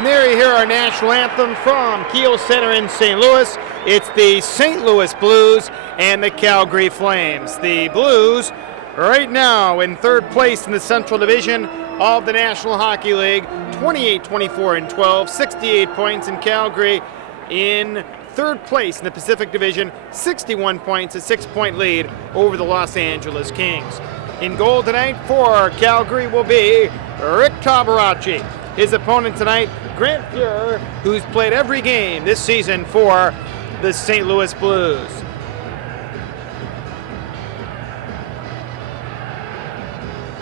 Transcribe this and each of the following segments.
And there you hear our national anthem from Kiel Center in St. Louis. It's the St. Louis Blues and the Calgary Flames. The Blues right now in third place in the Central Division of the National Hockey League, 28-24-12, 68 points. In Calgary in third place in the Pacific Division, 61 points, a 6-point lead over the Los Angeles Kings. In goal tonight for Calgary will be Rick Tabaracci. His opponent tonight, Grant Fuhrer, who's played every game this season for the St. Louis Blues.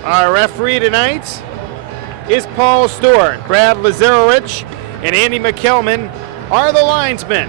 Our referee tonight is Paul Stewart. Brad Lazarowicz and Andy McKelman are the linesmen.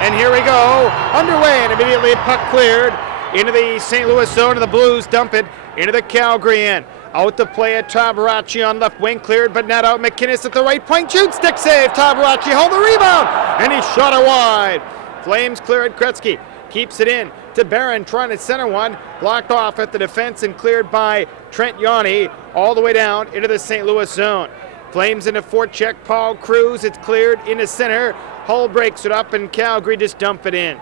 And here we go, underway, and immediately puck cleared into the St. Louis zone, and the Blues dump it into the Calgary end. Out to play at Tabaracci on left wing, cleared but not out. McInnes at the right point, shoots, stick save. Tabaracci hold the rebound, and he shot it wide. Flames clear at Gretzky, keeps it in to Barron, trying to center one, blocked off at the defense and cleared by Trent Yanni all the way down into the St. Louis zone. Flames into forecheck, Paul Cruz, it's cleared into center. Hull breaks it up and Calgary just dump it in.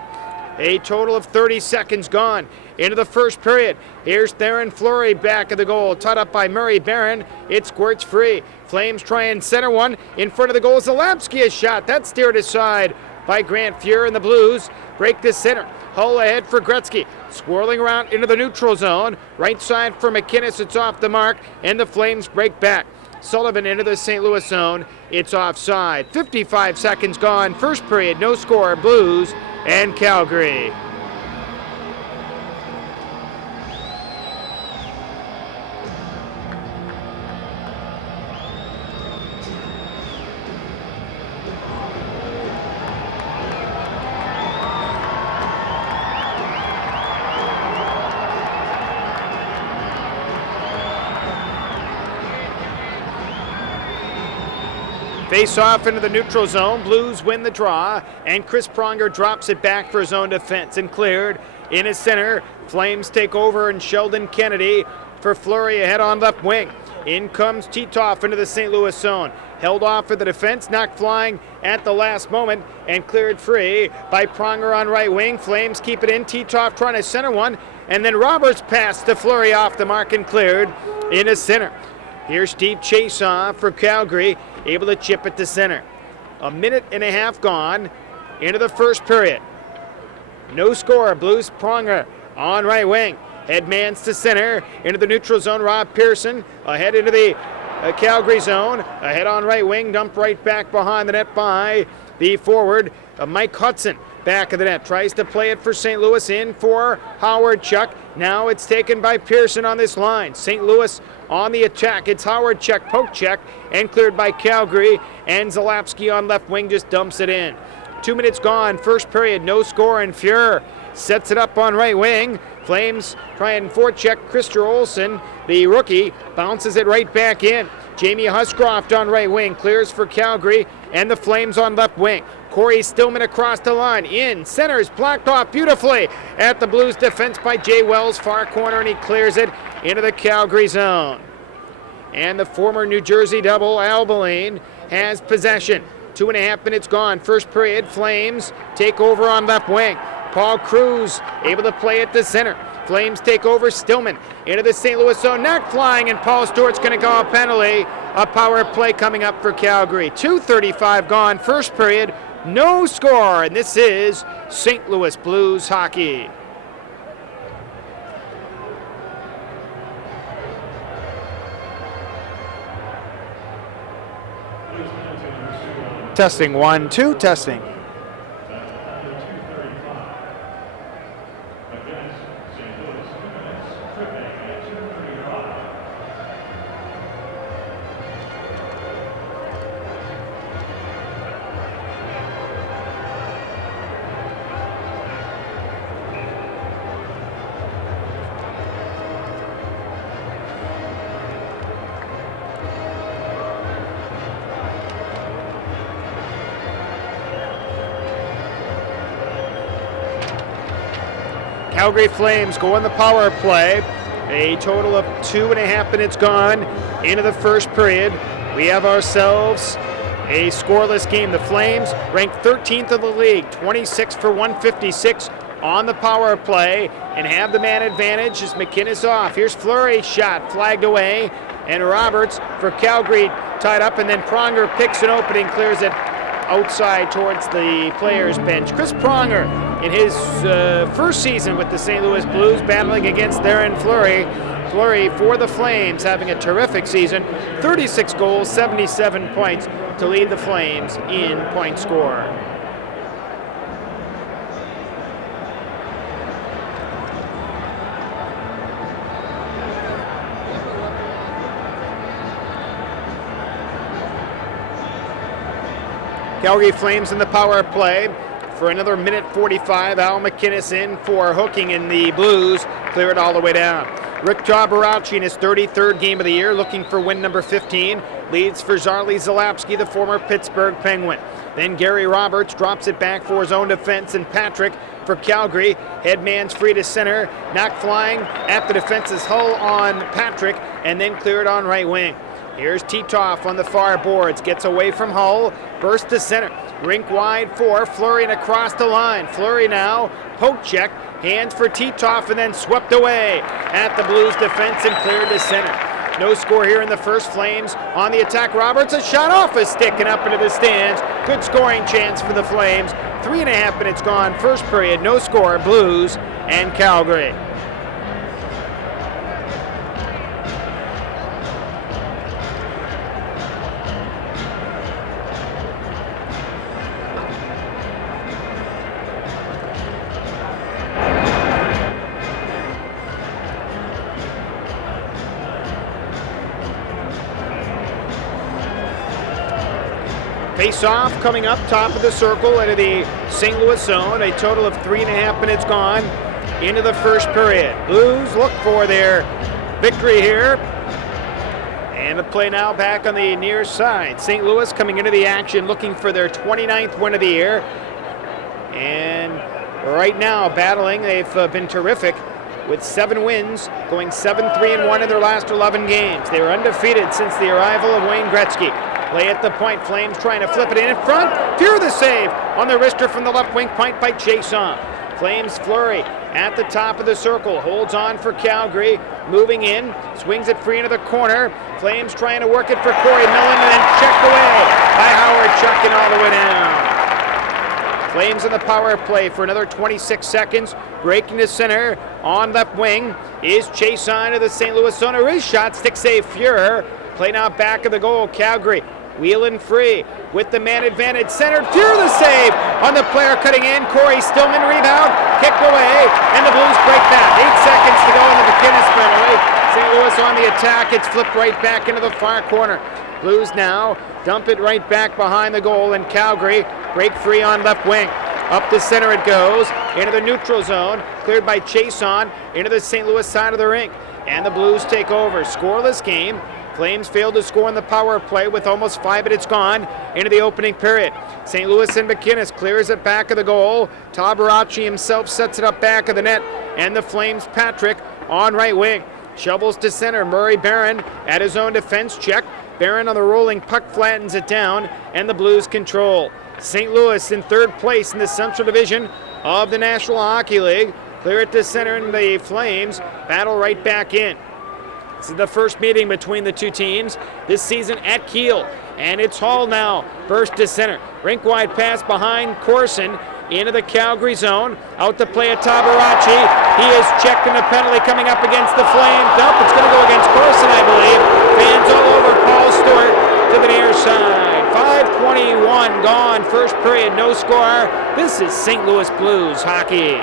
A total of 30 seconds gone into the first period. Here's Theron Fleury back of the goal, tied up by Murray Barron. It squirts free. Flames try and center one in front of the goal. Zalapski is shot. That's steered aside by Grant Fuhrer, and the Blues break the center. Hull ahead for Gretzky, swirling around into the neutral zone. Right side for McInnes, it's off the mark, and the Flames break back. Sullivan into the St. Louis zone. It's offside. 55 seconds gone. First period, no score. Blues and Calgary. Face off into the neutral zone. Blues win the draw, and Chris Pronger drops it back for his own defense and cleared in his center. Flames take over, and Sheldon Kennedy for Fleury ahead on left wing. In comes Titoff into the St. Louis zone. Held off for the defense, knocked flying at the last moment and cleared free by Pronger on right wing. Flames keep it in. Titoff trying to center one, and then Roberts passed to Fleury off the mark and cleared in his center. Here's Steve Chaseoff for Calgary, able to chip it to center. A minute and a half gone into the first period. No score. Blues. Pronger on right wing. Headmans to center into the neutral zone. Rob Pearson ahead into the Calgary zone. Ahead on right wing. Dumped right back behind the net by the forward, Mike Hudson. Back of the net. Tries to play it for St. Louis, in for Howard Chuck. Now it's taken by Pearson on this line. St. Louis on the attack. It's Howard check, poke check, and cleared by Calgary. And Zalapski on left wing just dumps it in. 2 minutes gone. First period, no score, and Fuhrer sets it up on right wing. Flames try and forecheck. Christer Olsen, the rookie, bounces it right back in. Jamie Huscroft on right wing, clears for Calgary, and the Flames on left wing. Corey Stillman across the line, in, centers, blocked off beautifully at the Blues defense by Jay Wells, far corner, and he clears it into the Calgary zone. And the former New Jersey double, Albaline, has possession. 2.5 minutes gone. First period, Flames take over on left wing. Paul Cruz able to play at the center. Flames take over. Stillman into the St. Louis zone, knocked flying, and Paul Stewart's going to call a penalty. A power play coming up for Calgary. 2:35 gone. First period, no score, and this is St. Louis Blues hockey. Testing 1, 2, testing. Calgary Flames go on the power play. A total of 2.5 minutes gone into the first period. We have ourselves a scoreless game. The Flames ranked 13th in the league, 26 for 156 on the power play, and have the man advantage as McInnes off. Here's Fleury's shot, flagged away, and Roberts for Calgary tied up, and then Pronger picks an opening, clears it outside towards the players' bench. Chris Pronger, in his first season with the St. Louis Blues, battling against Darren Fleury. Fleury for the Flames having a terrific season, 36 goals, 77 points to lead the Flames in point score. Calgary Flames in the power play for another minute 45. Al McInnes in for hooking in the Blues. Clear it all the way down. Rick Tabaracci in his 33rd game of the year, looking for win number 15. Leads for Zarley Zalapski, the former Pittsburgh Penguin. Then Gary Roberts drops it back for his own defense, and Patrick for Calgary. Headman's free to center. Knocked flying at the defense's hull on Patrick, and then cleared on right wing. Here's Titoff on the far boards. Gets away from Hull. Burst to center. Rink wide for Fleury and across the line. Fleury now. Poke check. Hands for Titoff and then swept away at the Blues defense and cleared to center. No score here in the first. Flames on the attack. Roberts, a shot off a stick and up into the stands. Good scoring chance for the Flames. 3.5 minutes gone. First period. No score. Blues and Calgary. Face-off coming up top of the circle into the St. Louis zone. A total of 3.5 minutes gone into the first period. Blues look for their victory here. And the play now back on the near side. St. Louis coming into the action looking for their 29th win of the year. And right now battling, they've been terrific with 7 wins, going 7-3-1 in their last 11 games. They were undefeated since the arrival of Wayne Gretzky. Play at the point. Flames trying to flip it in front. Fear the save on the wrister from the left wing point by Jason. Flames Fleury at the top of the circle. Holds on for Calgary. Moving in. Swings it free into the corner. Flames trying to work it for Corey Millen and then checked away by Howard Chuckin all the way down. Flames in the power play for another 26 seconds. Breaking to center on left wing is Jason of the St. Louis zone. His shot. Stick save Fuhrer. Play now back of the goal. Calgary wheeling free with the man advantage. Centered. Fear the save on the player cutting in. Corey Stillman rebound. Kicked away. And the Blues break that. 8 seconds to go in the McInnes penalty. St. Louis on the attack. It's flipped right back into the far corner. Blues now dump it right back behind the goal. And Calgary break free on left wing. Up the center it goes. Into the neutral zone. Cleared by Chason. Into the St. Louis side of the rink. And the Blues take over. Scoreless game. Flames failed to score in the power play with almost 5 minutes gone into the opening period. St. Louis and McInnes clears it back of the goal. Tabaracci himself sets it up back of the net. And the Flames Patrick on right wing. Shovels to center. Murray Barron at his own defense check. Barron on the rolling puck flattens it down. And the Blues control. St. Louis in third place in the Central Division of the National Hockey League. Clear it to center and the Flames battle right back in. This is the first meeting between the two teams this season at Kiel. And it's Hall now. Burst to center. Rink wide pass behind Corson into the Calgary zone. Out to play at Tabaracci. He is checked in a penalty coming up against the Flames. Nope, it's going to go against Corson, I believe. Fans all over Paul Stewart to the near side. 5:21 gone. First period, no score. This is St. Louis Blues hockey.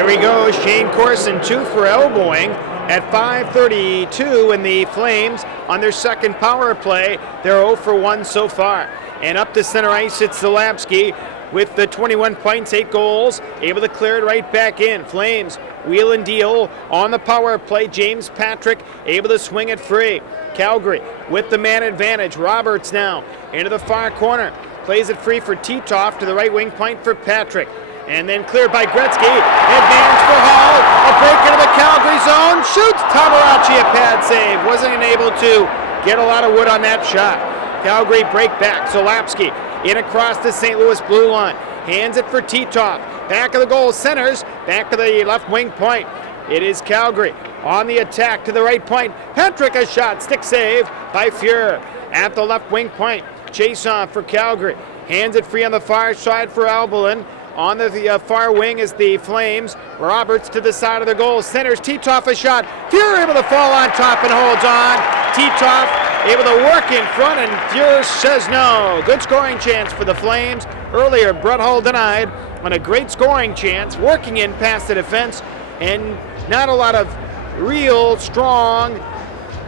Here we go, Shane Corson 2 for elbowing at 5:32, and the Flames on their second power play. They're 0 for 1 so far. And up to center ice, it's Zalapsky with the 21 points, 8 goals, able to clear it right back in. Flames wheel and deal on the power play. James Patrick able to swing it free. Calgary with the man advantage. Roberts now into the far corner. Plays it free for Titoff to the right wing point for Patrick. And then cleared by Gretzky. Advantage for Hall. A break into the Calgary zone. Shoots Tabarachi, a pad save. Wasn't able to get a lot of wood on that shot. Calgary break back. Zalapsky in across the St. Louis blue line. Hands it for Titoff. Back of the goal, centers. Back to the left wing point. It is Calgary on the attack to the right point. Patrick, a shot. Stick save by Fuhrer. At the left wing point. Chase on for Calgary. Hands it free on the far side for Albelin. On the far wing is the Flames. Roberts to the side of the goal. Centers. Titoff a shot. Fuhrer able to fall on top and holds on. Titoff able to work in front, and Fuhrer says no. Good scoring chance for the Flames. Earlier, Brett Hull denied on a great scoring chance, working in past the defense, and not a lot of real strong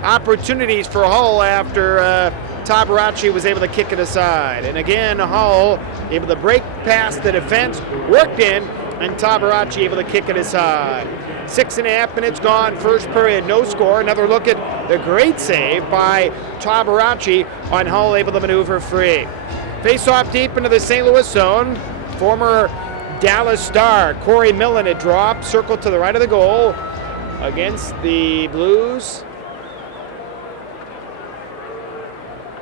opportunities for Hull after Tabarachi was able to kick it aside. And again, Hull able to break past the defense, worked in, and Tabarachi able to kick it aside. 6.5 minutes gone, first period, no score. Another look at the great save by Tabarachi on Hull, able to maneuver free. Face off deep into the St. Louis zone. Former Dallas star Corey Millen had dropped, circled to the right of the goal against the Blues.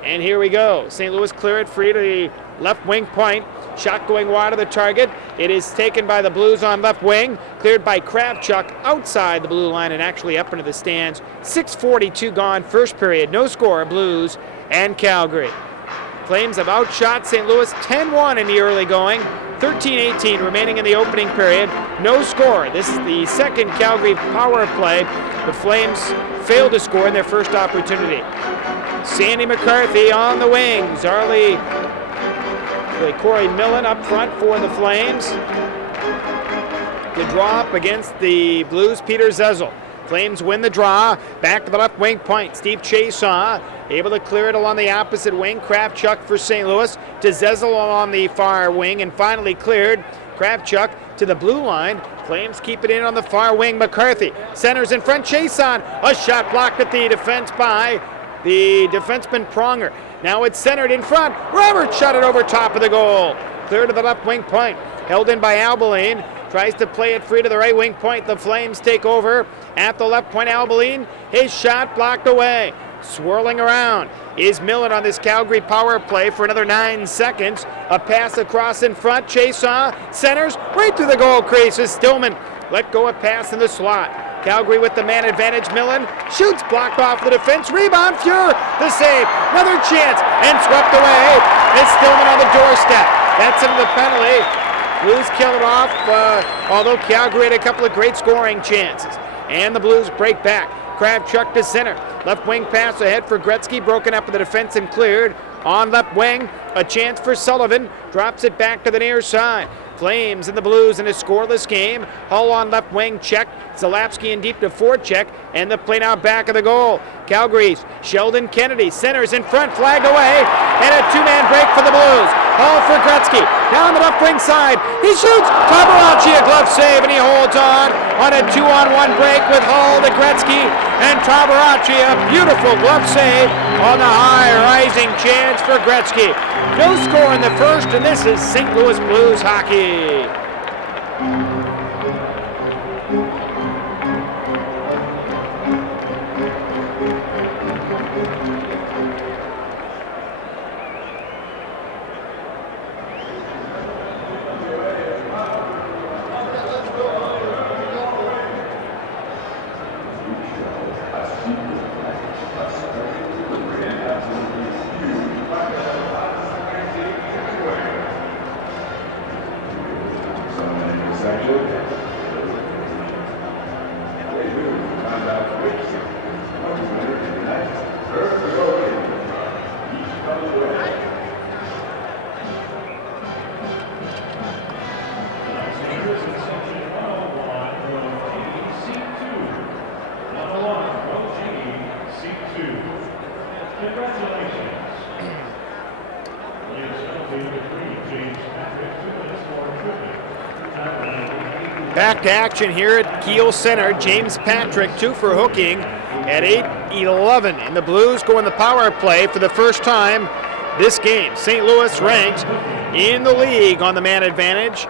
And here we go. St. Louis clear it free to the left wing point. Shot going wide of the target. It is taken by the Blues on left wing. Cleared by Kravchuk outside the blue line and actually up into the stands. 6:42 gone, first period. No score, Blues and Calgary. Flames have outshot St. Louis 10-1 in the early going. 13-18 remaining in the opening period. No score. This is the second Calgary power play. The Flames failed to score in their first opportunity. Sandy McCarthy on the wing. Corey Millen up front for the Flames. The draw up against the Blues, Peter Zezel. Flames win the draw. Back to the left wing point. Steve Chasaw able to clear it along the opposite wing. Kravchuk for St. Louis to Zezel on the far wing, and finally cleared. Kravchuk to the blue line. Flames keep it in on the far wing. McCarthy centers in front. Chason, a shot blocked at the defense by the defenseman Pronger. Now it's centered in front. Roberts shot it over top of the goal. Clear to the left wing point. Held in by Albelin. Tries to play it free to the right wing point. The Flames take over at the left point. Albelin, his shot blocked away. Swirling around is Millen on this Calgary power play for another 9 seconds. A pass across in front. Chasaw centers right through the goal crease. Stillman let go a pass in the slot. Calgary with the man advantage. Millen shoots, blocked off the defense. Rebound, Fuhrer, the save. Another chance, and swept away. It's Stillman on the doorstep. That's into the penalty. Blues kill it off, although Calgary had a couple of great scoring chances. And the Blues break back. Kravchuk to center. Left wing pass ahead for Gretzky. Broken up with the defense and cleared. On left wing, a chance for Sullivan. Drops it back to the near side. Flames and the Blues in a scoreless game. Hull on left wing, check. Zalapsky in deep to forecheck, and the play now back of the goal. Calgary's Sheldon Kennedy centers in front, flagged away, and a two-man break for the Blues. Hull for Gretzky, down the left wing side. He shoots, Tabarachi, a glove save, and he holds on a 2-on-1 break with Hull to Gretzky, and Tabarachi, a beautiful glove save on the high rising chance for Gretzky. No score in the first, and this is St. Louis Blues hockey. back to action here at Kiel Center. James Patrick, 2 for hooking at 8-11. And the Blues go in the power play for the first time this game. St. Louis ranked in the league on the man advantage,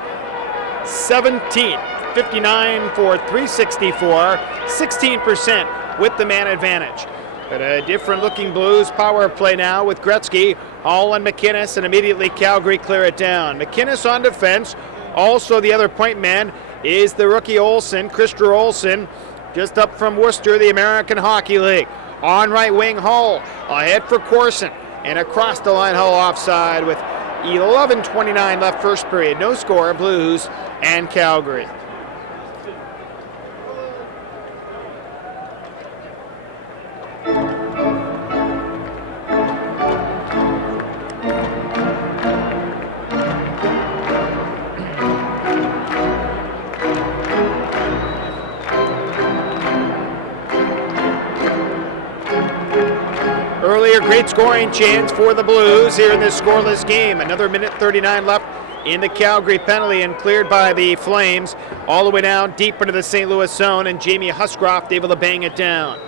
17th, 59 for 364, 16% with the man advantage. But a different looking Blues power play now with Gretzky, Hall and McInnes, and immediately Calgary clear it down. McInnes on defense. Also the other point man is the rookie Olsen, Christer Olsen, just up from Worcester, the American Hockey League. On right wing, Hall ahead for Corson, and across the line, Hull offside with 11:29 left first period. No score, Blues and Calgary. Earlier, great scoring chance for the Blues here in this scoreless game. Another minute 39 left in the Calgary penalty and cleared by the Flames all the way down deep into the St. Louis zone, and Jamie Huscroft able to bang it down.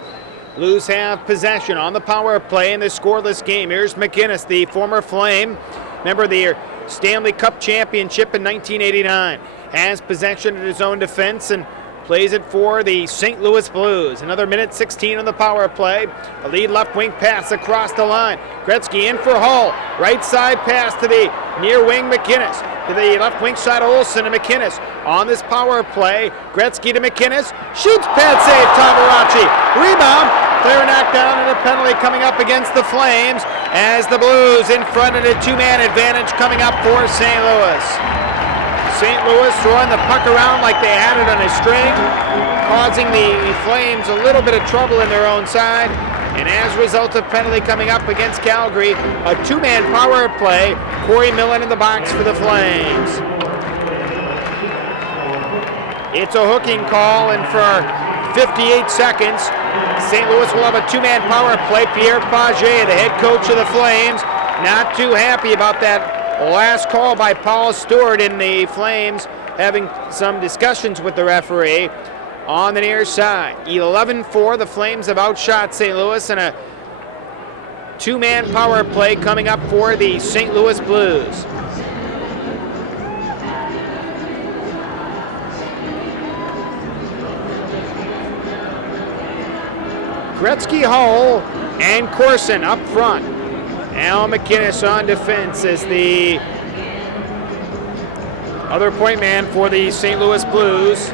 Blues have possession on the power play in this scoreless game. Here's McInnes, the former Flame, member of the Stanley Cup championship in 1989. Has possession in his own defense and plays it for the St. Louis Blues. Another minute 16 on the power play. A lead left wing pass across the line. Gretzky in for Hull. Right side pass to the near wing McInnes. To the left wing side, Olsen and McInnes on this power play. Gretzky to McInnes. Shoots, pad save, Tabaracci. Rebound. Clear knocked down, and a penalty coming up against the Flames as the Blues in front of a two-man advantage coming up for St. Louis. St. Louis throwing the puck around like they had it on a string, causing the Flames a little bit of trouble in their own side. And as a result of penalty coming up against Calgary, a two-man power play. Corey Millen in the box for the Flames. It's a hooking call, and for 58 seconds, St. Louis will have a two-man power play. Pierre Pagé, the head coach of the Flames, not too happy about that last call by Paul Stewart, in the Flames having some discussions with the referee on the near side. 11-4, the Flames have outshot St. Louis, and a two-man power play coming up for the St. Louis Blues. Gretzky, Hull, and Corson up front. Al McInnes on defense as the other point man for the St. Louis Blues.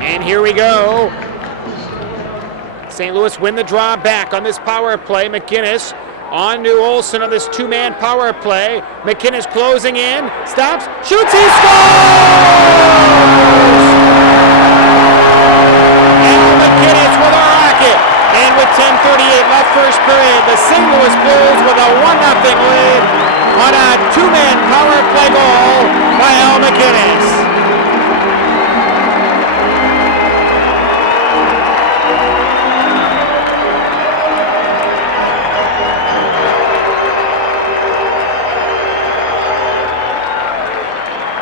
And here we go. St. Louis win the draw back on this power play. McInnes on to Olsen on this two-man power play. McInnes closing in, stops, shoots, he scores! Al McInnes with a rocket. And with 10:38 left first period, the St. Louis Blues with a 1-0 lead on a two-man power play goal by Al McInnes.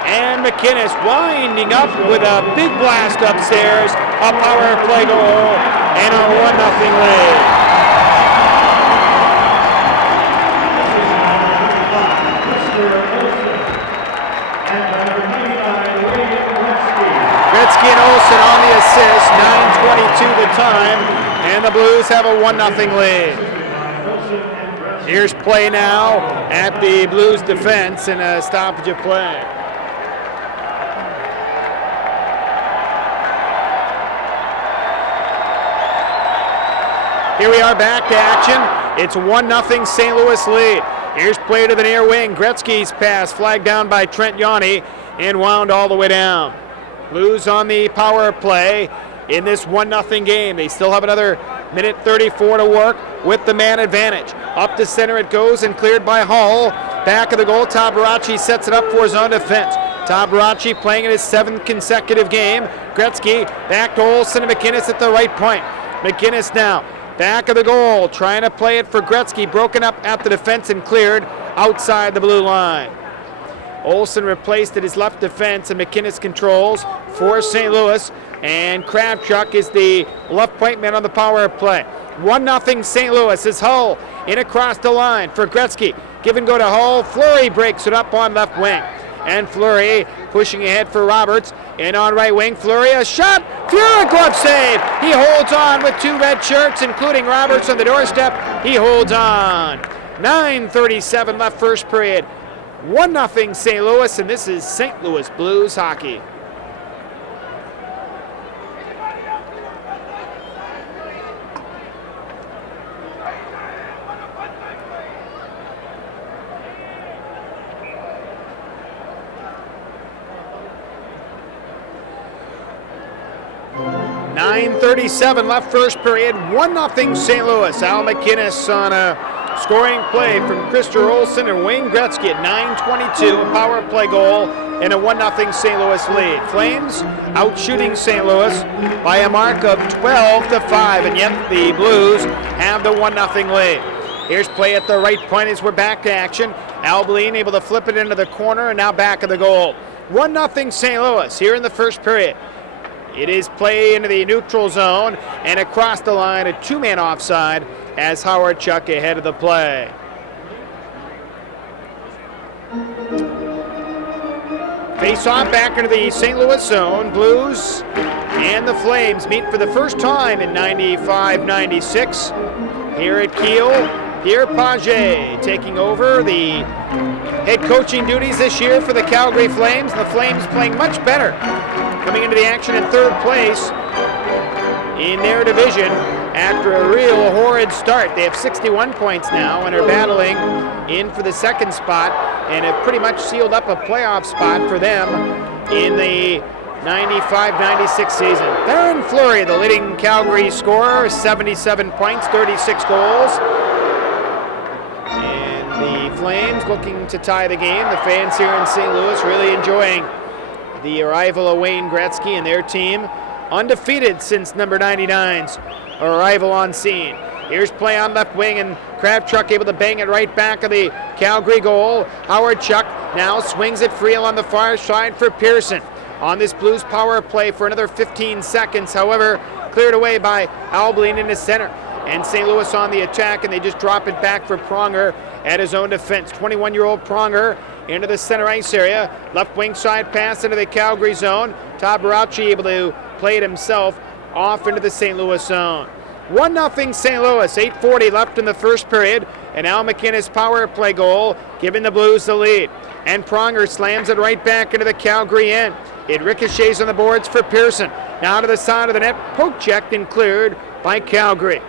And McInnes winding up with a big blast upstairs, a power play goal, and a 1-0 lead. Gretzky and Olsen on the assist, 9:22 the time, and the Blues have a 1-0 lead. Here's play now at the Blues defense and a stoppage of play. Here we are back to action. It's 1-0 St. Louis lead. Here's play to the near wing. Gretzky's pass flagged down by Trent Yawney and wound all the way down. Blues on the power play in this 1-0 game. They still have another minute 34 to work with the man advantage. Up to center it goes and cleared by Hull. Back of the goal, Tabaracci sets it up for his own defense. Tabaracci playing in his 7th consecutive game. Gretzky back to Olsen and McInnes at the right point. McInnes now back of the goal, trying to play it for Gretzky, broken up at the defense and cleared outside the blue line. Olsen replaced at his left defense, and McInnes controls for St. Louis. And Kravchuk is the left point man on the power play. 1-0 St. Louis is Hull in across the line for Gretzky. Give and go to Hull. Fleury breaks it up on left wing. And Fleury pushing ahead for Roberts. And on right wing, Fleury, a shot. Fuhrer glove save. He holds on with 2 red shirts, including Roberts on the doorstep. He holds on. 9:37 left first period. 1-0 St. Louis, and this is St. Louis Blues hockey. .37 left first period, 1-0 St. Louis. Al McInnes on a scoring play from Christer Olsen and Wayne Gretzky at 9:22, a power play goal and a 1-0 St. Louis lead. Flames out shooting St. Louis by a mark of 12-5, and yet the Blues have the 1-0 lead. Here's play at the right point as we're back to action. Albeline able to flip it into the corner and now back of the goal. 1-0 St. Louis here in the first period. It is play into the neutral zone and across the line, a 2-man offside as Howard Chuck ahead of the play. Face off back into the St. Louis zone. Blues and the Flames meet for the first time in 95-96 here at Kiel. Pierre Pagé taking over the head coaching duties this year for the Calgary Flames. The Flames playing much better, coming into the action in third place in their division after a real horrid start. They have 61 points now and are battling in for the second spot and have pretty much sealed up a playoff spot for them in the 95-96 season. Theron Fleury, the leading Calgary scorer, 77 points, 36 goals. And the Flames looking to tie the game. The fans here in St. Louis really enjoying the arrival of Wayne Gretzky and their team, undefeated since number 99's arrival on scene. Here's play on left wing, and Kravchuk able to bang it right back of the Calgary goal. Howard Chuck now swings it free on the far side for Pearson. On this Blues power play for another 15 seconds, however, cleared away by Albeline in the center. And St. Louis on the attack, and they just drop it back for Pronger at his own defense. 21-year-old Pronger into the center ice area. Left wing side pass into the Calgary zone. Todd Baracci able to play it himself off into the St. Louis zone. 1-0 St. Louis, 8:40 left in the first period, and Al McInnes power play goal giving the Blues the lead. And Pronger slams it right back into the Calgary end. It ricochets on the boards for Pearson. Now to the side of the net, poke checked and cleared by Calgary.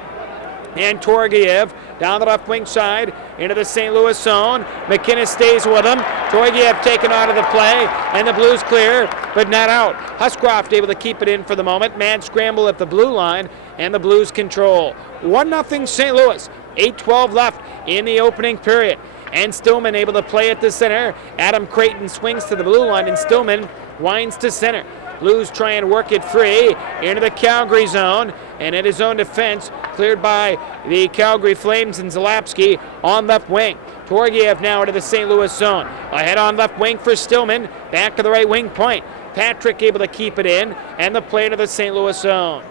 And Torgiev down the left wing side into the St. Louis zone. McInnes stays with him. Torgiev taken out of the play, and the Blues clear, but not out. Huscroft able to keep it in for the moment. Mad scramble at the blue line, and the Blues control. 1-0 St. Louis. 8:12 left in the opening period. And Stillman able to play at the center. Adam Creighton swings to the blue line, and Stillman winds to center. Blues try and work it free into the Calgary zone, and at his own defense, cleared by the Calgary Flames and Zalapski on left wing. Torgiev now into the St. Louis zone. Ahead on left wing for Stillman, back to the right wing point. Patrick able to keep it in, and the play to the St. Louis zone.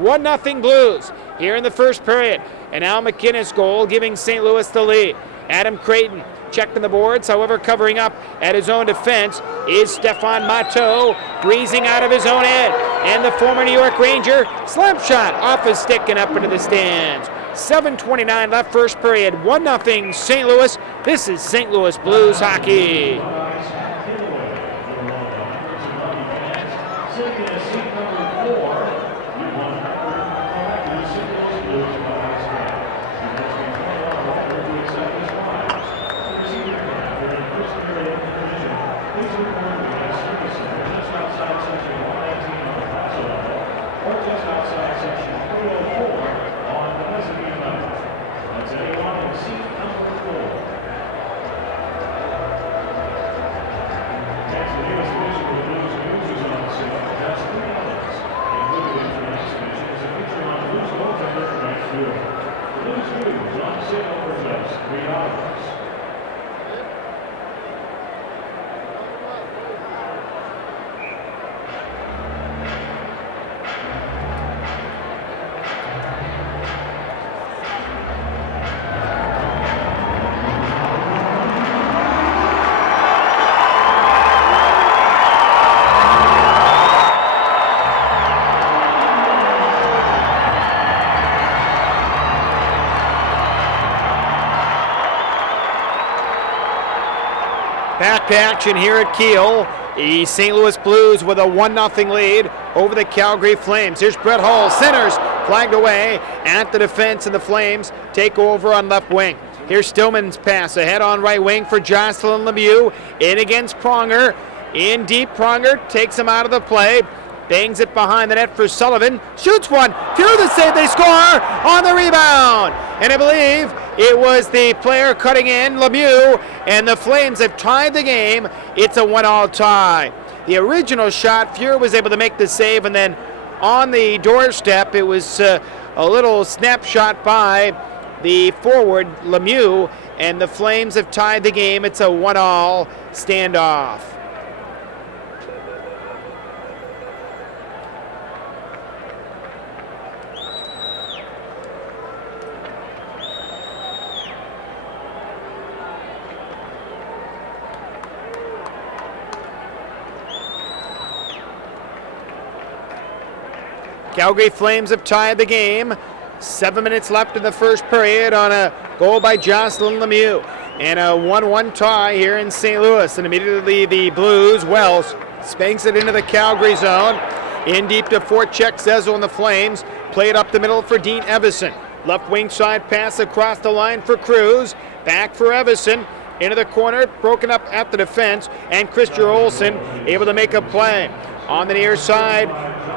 1-0 Blues here in the first period. An Al McInnes goal giving St. Louis the lead. Adam Creighton checking the boards, however, covering up at his own defense is Stefan Matteau, breezing out of his own end. And the former New York Ranger, slap shot off his stick and up into the stands. 7:29 left first period, 1-0 St. Louis. This is St. Louis Blues hockey. Sure. action here at Kiel. The St. Louis Blues with a 1-0 lead over the Calgary Flames. Here's Brett Hull, centers, flagged away at the defense, and the Flames take over on left wing. Here's Stillman's pass ahead on right wing for Jocelyn Lemieux. In against Pronger. In deep, Pronger takes him out of the play. Bangs it behind the net for Sullivan. Shoots one. Through the save. They score on the rebound. And I believe it was the player cutting in, Lemieux. And the Flames have tied the game. It's a 1-1 tie. The original shot, Fuhr was able to make the save. And then on the doorstep, it was a little snapshot by the forward, Lemieux. And the Flames have tied the game. It's a 1-1 standoff. Calgary Flames have tied the game. 7 minutes left in the first period on a goal by Jocelyn Lemieux. And a 1-1 tie here in St. Louis. And immediately the Blues, Wells, spanks it into the Calgary zone. In deep to forecheck Zezel and the Flames. Played up the middle for Dean Evison. Left wing side pass across the line for Cruz. Back for Evison. Into the corner, broken up at the defense. And Christian Olsen able to make a play. On the near side,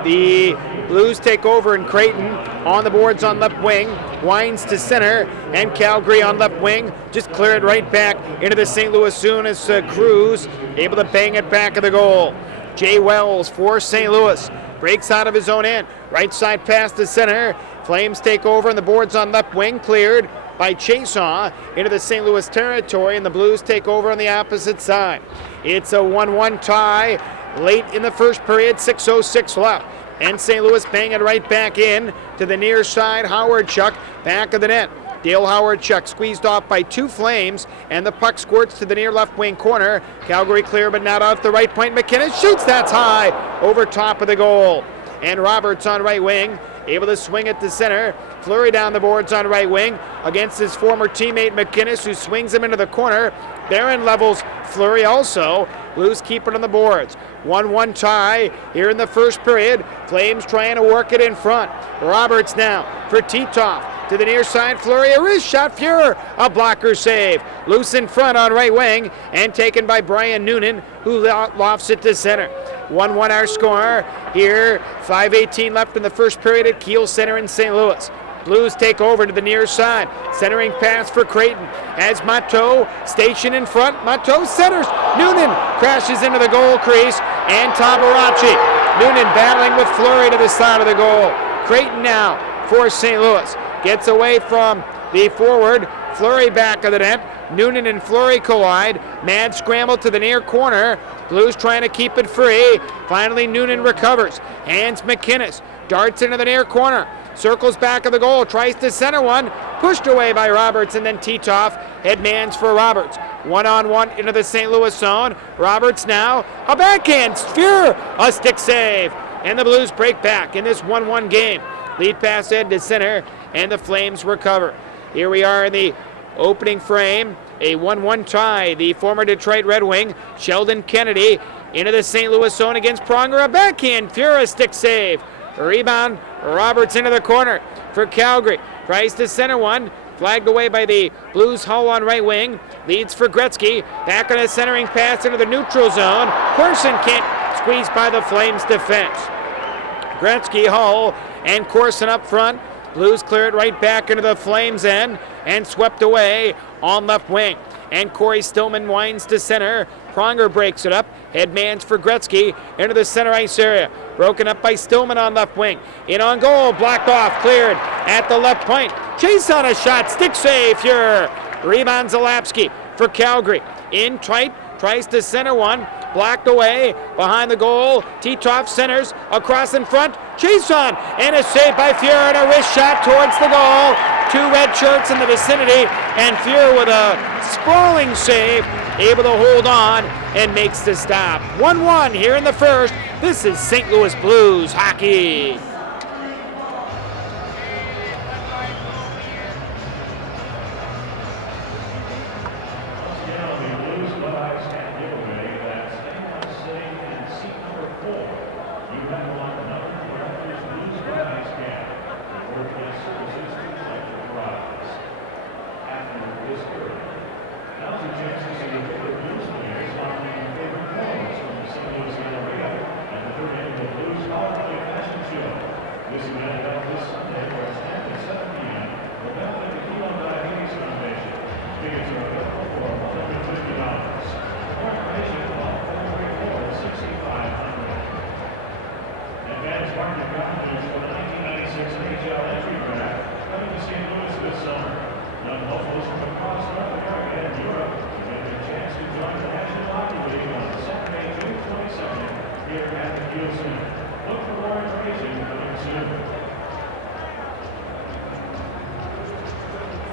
the Blues take over, and Creighton on the boards on left wing, winds to center, and Calgary on left wing just clear it right back into the St. Louis zone as Cruz able to bang it back of the goal. Jay Wells for St. Louis breaks out of his own end, right side pass to center. Flames take over, and the boards on left wing cleared by Chasaw into the St. Louis territory, and the Blues take over on the opposite side. It's a 1-1 tie late in the first period, 6:06 left. And St. Louis bang it right back in to the near side. Howard Chuck, back of the net. Dale Howard Chuck squeezed off by two Flames, and the puck squirts to the near left wing corner. Calgary clear, but not off the right point. McKinnon shoots, that's high, over top of the goal. And Roberts on right wing, able to swing it to center. Fleury down the boards on right wing against his former teammate McInnes, who swings him into the corner. Barron levels Fleury also. Blues keep it on the boards. 1-1 tie here in the first period. Flames trying to work it in front. Roberts now for Titov. To the near side, Fleury, a wrist shot, Fuhr, a blocker save. Loose in front on right wing, and taken by Brian Noonan, who lofts it to center. 1-1 our score here. 5:18 left in the first period at Kiel Center in St. Louis. Blues take over to the near side. Centering pass for Creighton. As Matteau stationed in front. Matteau centers. Noonan crashes into the goal crease. And Tabaracci. Noonan battling with Fleury to the side of the goal. Creighton now for St. Louis. Gets away from the forward. Fleury back of the net. Noonan and Fleury collide. Mad scramble to the near corner. Blues trying to keep it free. Finally Noonan recovers. Hands McInnes. Darts into the near corner. Circles back of the goal. Tries to center one. Pushed away by Roberts, and then Titov headmans for Roberts. 1-on-1 into the St. Louis zone. Roberts now. A backhand. Fuhr. A stick save. And the Blues break back in this 1-1 game. Lead pass head to center, and the Flames recover. Here we are in the opening frame. A 1-1 tie. The former Detroit Red Wing, Sheldon Kennedy, into the St. Louis zone against Pronger. A backhand. Fuhr, a stick save. Rebound. Roberts into the corner for Calgary. Tries to center one. Flagged away by the Blues. Hull on right wing. Leads for Gretzky. Back on a centering pass into the neutral zone. Corson can't squeeze by the Flames defense. Gretzky, Hull, and Corson up front. Blues clear it right back into the Flames end and swept away on left wing. And Corey Stillman winds to center. Pronger breaks it up. Headmans for Gretzky into the center ice area. Broken up by Stillman on left wing. In on goal. Blocked off. Cleared at the left point. Chase on a shot. Stick save. Fuhr. Rebound Zalapski for Calgary. In tight. Tries to center one. Blocked away behind the goal. Titov centers across in front. Chase on. And a save by Fuhr and a wrist shot towards the goal. Two red shirts in the vicinity. And Fuhr with a sprawling save. Able to hold on and makes the stop. 1-1 here in the first. This is St. Louis Blues hockey.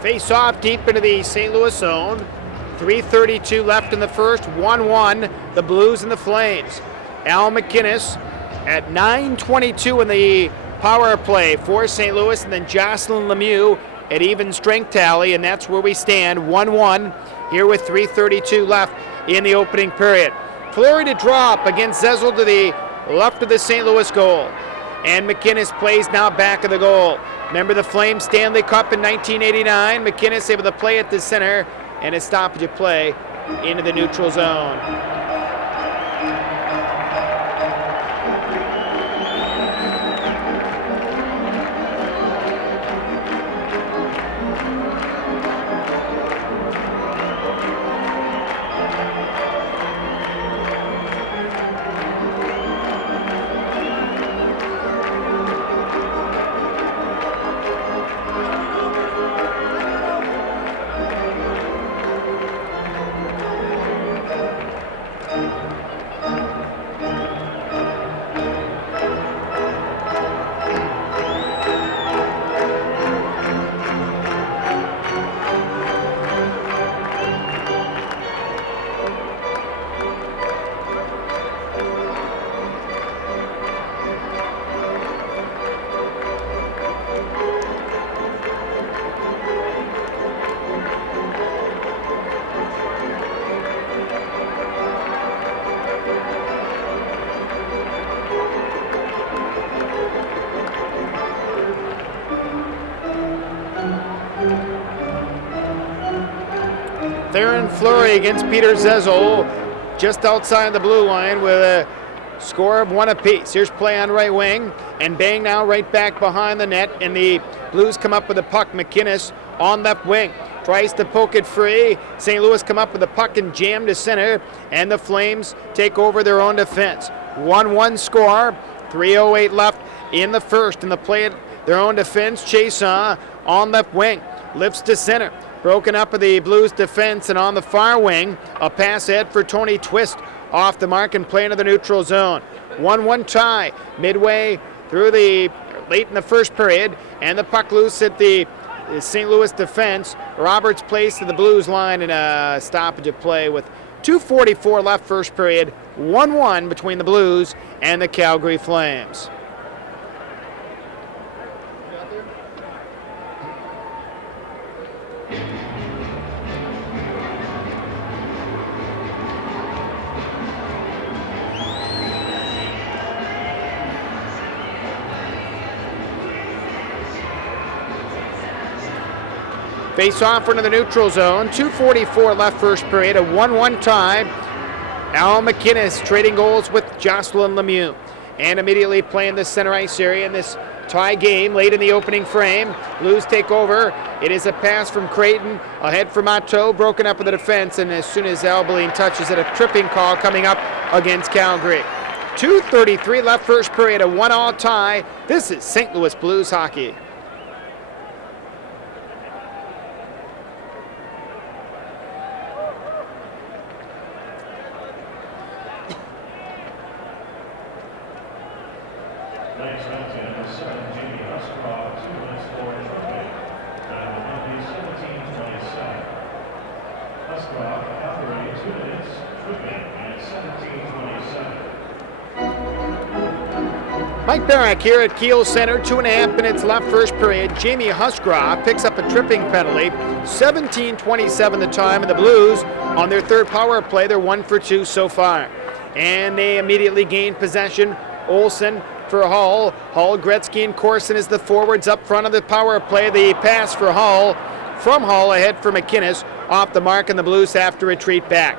Face off deep into the St. Louis zone. 3:32 left in the first. 1-1, the Blues and the Flames. Al McInnes at 9:22 in the power play for St. Louis, and then Jocelyn Lemieux at even strength tally, and that's where we stand, 1-1 here with 3:32 left in the opening period. Fleury to drop against Zezel to the left of the St. Louis goal. And McInnes plays now back of the goal. Remember the Flames Stanley Cup in 1989. McInnes able to play at the center, and a stoppage of play into the neutral zone. Theron Fleury against Peter Zezel, just outside the blue line with a score of 1 apiece. Here's play on right wing, and bang now right back behind the net, and the Blues come up with the puck. McInnes on left wing, tries to poke it free. St. Louis come up with the puck and jam to center, and the Flames take over their own defense. 1-1 score, 3:08 left in the first, and the play at their own defense. Chason on left wing, lifts to center. Broken up of the Blues defense, and on the far wing, a pass ahead for Tony Twist off the mark and play into the neutral zone. 1-1 tie midway through the late in the first period, and the puck loose at the St. Louis defense. Roberts plays to the Blues line, and a stoppage of play with 2:44 left first period. 1-1 between the Blues and the Calgary Flames. Face off into the neutral zone. 2:44 left first period. A 1-1 tie. Al McInnes trading goals with Jocelyn Lemieux. And immediately playing the center ice area in this tie game late in the opening frame. Blues take over. It is a pass from Creighton. Ahead for Matteau. Broken up in the defense. And as soon as Albeline touches it, a tripping call coming up against Calgary. 2:33 left first period. A 1-1 tie. This is St. Louis Blues hockey. Mike Barrack here at Kiel Center, 2.5 minutes left first period. Jamie Huscroft picks up a tripping penalty. 17:27 the time, and the Blues on their third power play. They're 1 for 2 so far. And they immediately gain possession. Olsen for Hull. Hull, Gretzky, and Corson is the forwards up front of the power play. The pass for Hull. From Hull ahead for McInnes. Off the mark, and the Blues have to retreat back.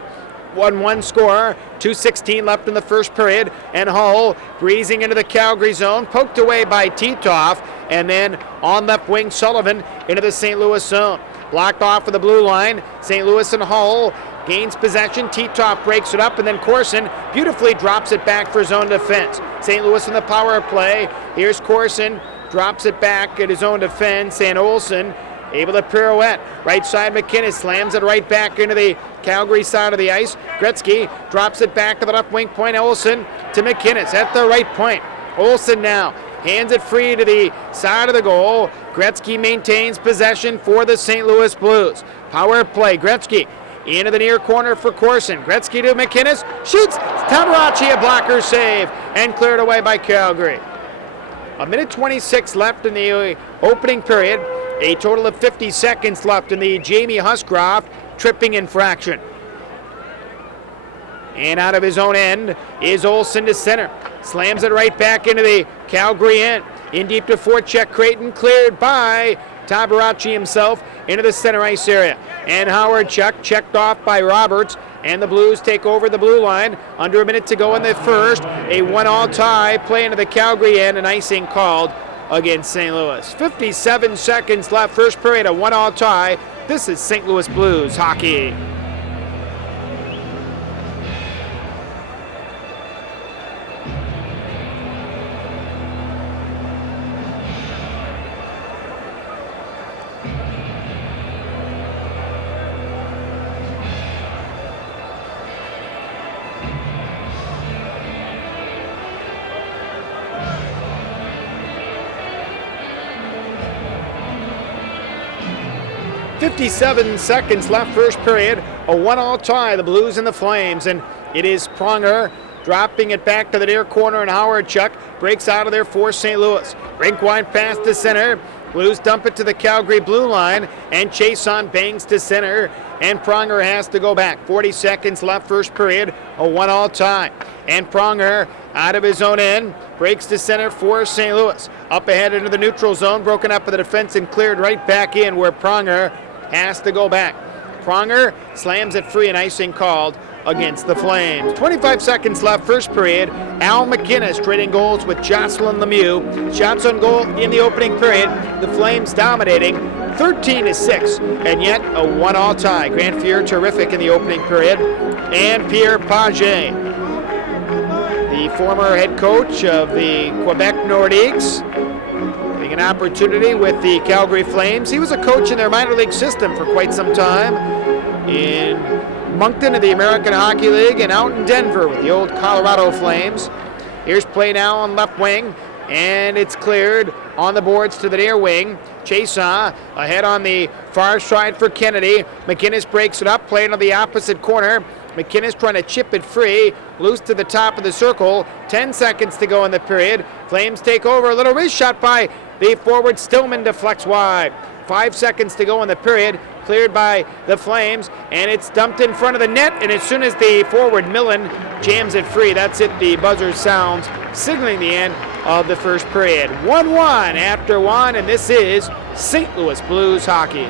1-1 score, 2:16 left in the first period, and Hull breezing into the Calgary zone, poked away by Titoff, and then on left wing Sullivan into the St. Louis zone. Blocked off of the blue line. St. Louis and Hull gains possession. T-Top breaks it up, and then Corson beautifully drops it back for zone defense. St. Louis in the power play. Here's Corson, drops it back at his own defense, and Olsen able to pirouette. Right side, McInnes slams it right back into the Calgary side of the ice. Gretzky drops it back to the left wing point. Olsen to McInnes at the right point. Olsen now hands it free to the side of the goal. Gretzky maintains possession for the St. Louis Blues. Power play, Gretzky into the near corner for Corson. Gretzky to McInnes, shoots, Tabaracci, a blocker save, and cleared away by Calgary. A minute 26 left in the opening period. A total of 50 seconds left in the Jamie Huscroft tripping infraction. And out of his own end is Olsen to center. Slams it right back into the Calgary end. In deep to forecheck Creighton, cleared by Tabaracci himself into the center ice area. And Howard checked off by Roberts. And the Blues take over the blue line. Under a minute to go in the first. A 1-all tie, play into the Calgary end, and icing called against St. Louis. 57 seconds left, first period, a 1-all tie. This is St. Louis Blues hockey. .57 seconds left, first period, a 1-all tie, the Blues and the Flames, and it is Pronger dropping it back to the near corner, and Howard breaks out of there for St. Louis. Rink wide pass to center, Blues dump it to the Calgary blue line, and Chason bangs to center, and Pronger has to go back. 40 seconds left, first period, a 1-all tie, and Pronger out of his own end, breaks to center for St. Louis. Up ahead into the neutral zone, broken up by the defense and cleared right back in where Pronger has to go back. Pronger slams it free, and icing called against the Flames. 25 seconds left, first period. Al McInnes trading goals with Jocelyn Lemieux. Shots on goal in the opening period. The Flames dominating 13-6, and yet a 1-all tie. Grant Fuhr terrific in the opening period. And Pierre Pagé, the former head coach of the Quebec Nordiques, an opportunity with the Calgary Flames. He was a coach in their minor league system for quite some time in Moncton of the American Hockey League, and out in Denver with the old Colorado Flames. Here's play now on left wing, and it's cleared on the boards to the near wing. Chason ahead on the far side for Kennedy. McInnes breaks it up, playing on the opposite corner. McInnes trying to chip it free, loose to the top of the circle. 10 seconds to go in the period. Flames take over, a little wrist shot by the forward. Stillman deflects wide. 5 seconds to go in the period, cleared by the Flames, and it's dumped in front of the net, and as soon as the forward Millen jams it free, that's it, the buzzer sounds, signaling the end of the first period. 1-1 after one, and this is St. Louis Blues hockey.